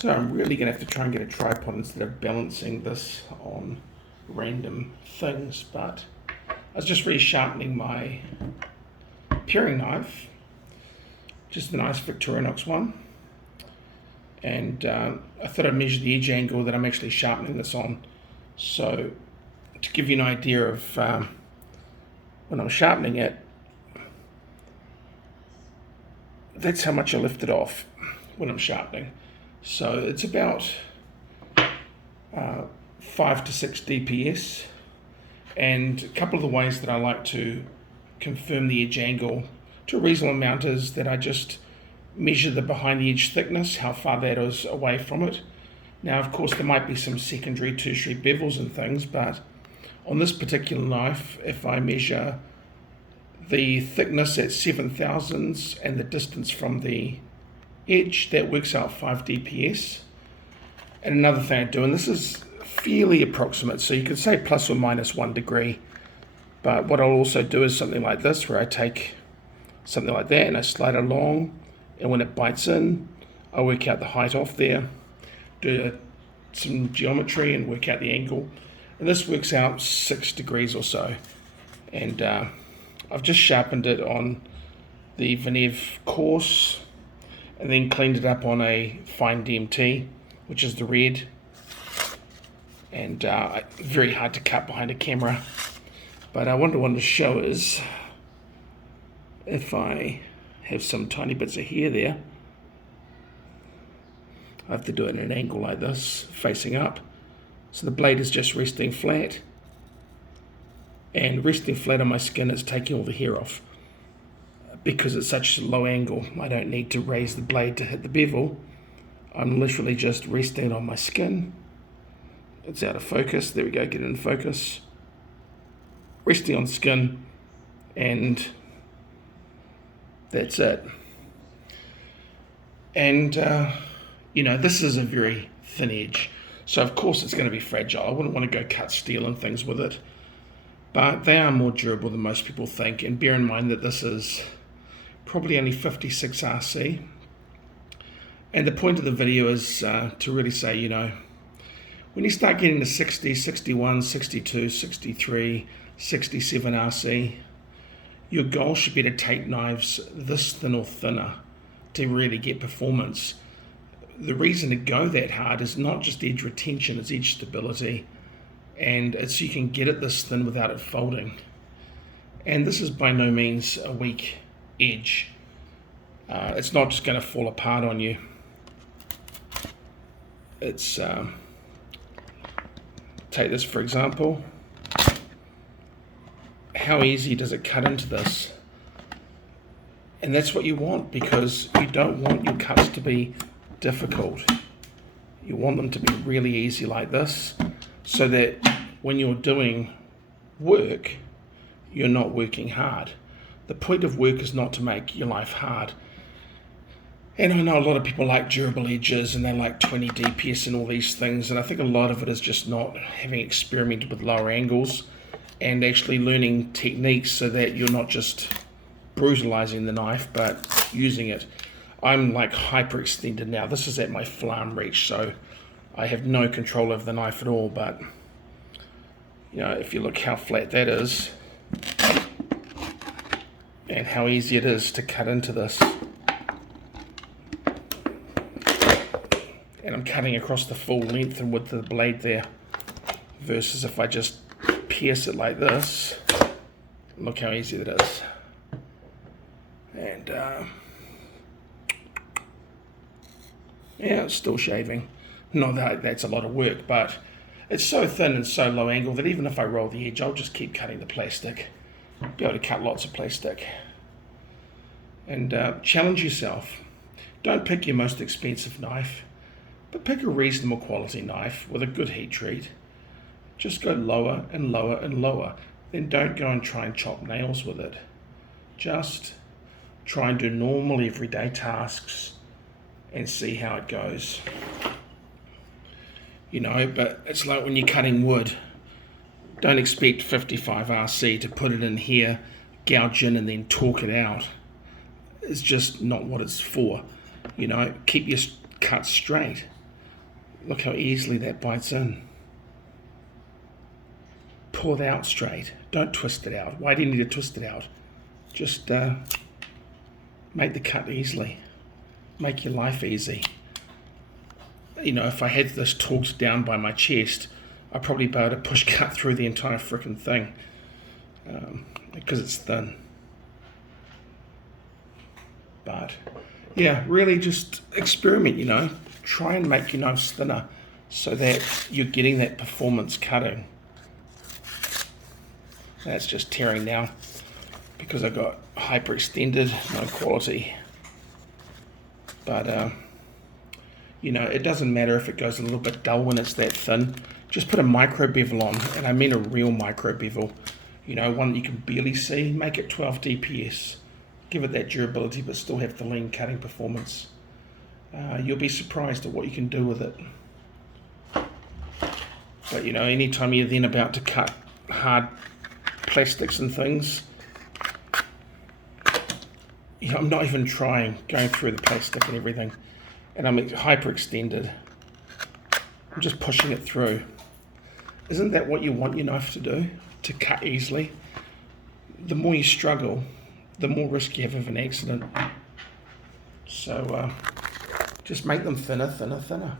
So I'm really going to have to try and get a tripod instead of balancing this on random things, but I was just resharpening my paring knife, just a nice Victorinox one, and I thought I'd measure the edge angle that I'm actually sharpening this on. So to give you an idea of when I'm sharpening it, that's how much I lift it off when I'm sharpening. So it's about 5 to 6 DPS, and a couple of the ways that I like to confirm the edge angle to a reasonable amount is that I just measure the behind the edge thickness, how far that is away from it. Now of course there might be some secondary, tertiary bevels and things, but on this particular knife, if I measure the thickness at 7/1000ths and the distance from the edge, that works out 5 DPS. And another thing I do, and this is fairly approximate, so you could say plus or minus 1 degree, but what I'll also do is something like this, where I take something like that and I slide it along, and when it bites in, I work out the height off there, do some geometry and work out the angle, and this works out 6 degrees or so. And I've just sharpened it on the Venev coarse and then cleaned it up on a fine DMT, which is the red, and very hard to cut behind a camera. But what I wanted to show is if I have some tiny bits of hair there, I have to do it at an angle like this, facing up. So the blade is just resting flat, and resting flat on my skin is taking all the hair off. Because it's such a low angle, I don't need to raise the blade to hit the bevel. I'm literally just resting it on my skin. It's out of focus. There we go, get it in focus. Resting on skin, and that's it. And this is a very thin edge, so of course it's going to be fragile. I wouldn't want to go cut steel and things with it, but they are more durable than most people think. And bear in mind that this is probably only 56 RC, and the point of the video is to really say, when you start getting to 60, 61, 62, 63, 67 RC, your goal should be to take knives this thin or thinner to really get performance. The reason to go that hard is not just edge retention, it's edge stability, and it's you can get it this thin without it folding. And this is by no means a weak edge. It's not just going to fall apart on you. It's take this for example. How easy does it cut into this? And that's what you want, because you don't want your cuts to be difficult. You want them to be really easy like this, so that when you're doing work, you're not working hard. The point of work is not to make your life hard. And I know a lot of people like durable edges and they like 20 DPS and all these things, and I think a lot of it is just not having experimented with lower angles and actually learning techniques so that you're not just brutalizing the knife but using it. I'm like hyperextended now. This is at my flam reach, so I have no control over the knife at all, but if you look how flat that is and how easy it is to cut into this, and I'm cutting across the full length and width of the blade there, versus if I just pierce it like this, look how easy that is. And yeah, it's still shaving. Not that that's a lot of work, but it's so thin and so low angle that even if I roll the edge, I'll just keep cutting the plastic. Be able to cut lots of plastic. And challenge yourself. Don't pick your most expensive knife, but pick a reasonable quality knife with a good heat treat. Just go lower and lower and lower. Then don't go and try and chop nails with it. Just try and do normal everyday tasks and see how it goes. But it's like when you're cutting wood. Don't expect 55 RC to put it in here, gouge in and then torque it out. It's just not what it's for. Keep your cuts straight. Look how easily that bites in. Pull it out straight. Don't twist it out. Why do you need to twist it out? Just make the cut easily. Make your life easy. You know, if I had this torqued down by my chest, I'd probably be able to push cut through the entire frickin' thing because it's thin. But yeah, really just experiment, you know. Try and make your knives thinner so that you're getting that performance cutting. That's just tearing now because I got hyperextended, no quality. But you know, it doesn't matter if it goes a little bit dull when it's that thin. Just put a micro bevel on, and I mean a real micro bevel. You know, one that you can barely see. Make it 12 DPS. Give it that durability, but still have the lean cutting performance. You'll be surprised at what you can do with it. But you know, anytime you're then about to cut hard plastics and things, you know, I'm not even trying, going through the plastic and everything, and I'm hyperextended. I'm just pushing it through. Isn't that what you want your knife to do? To cut easily? The more you struggle, the more risk you have of an accident. So just make them thinner, thinner, thinner.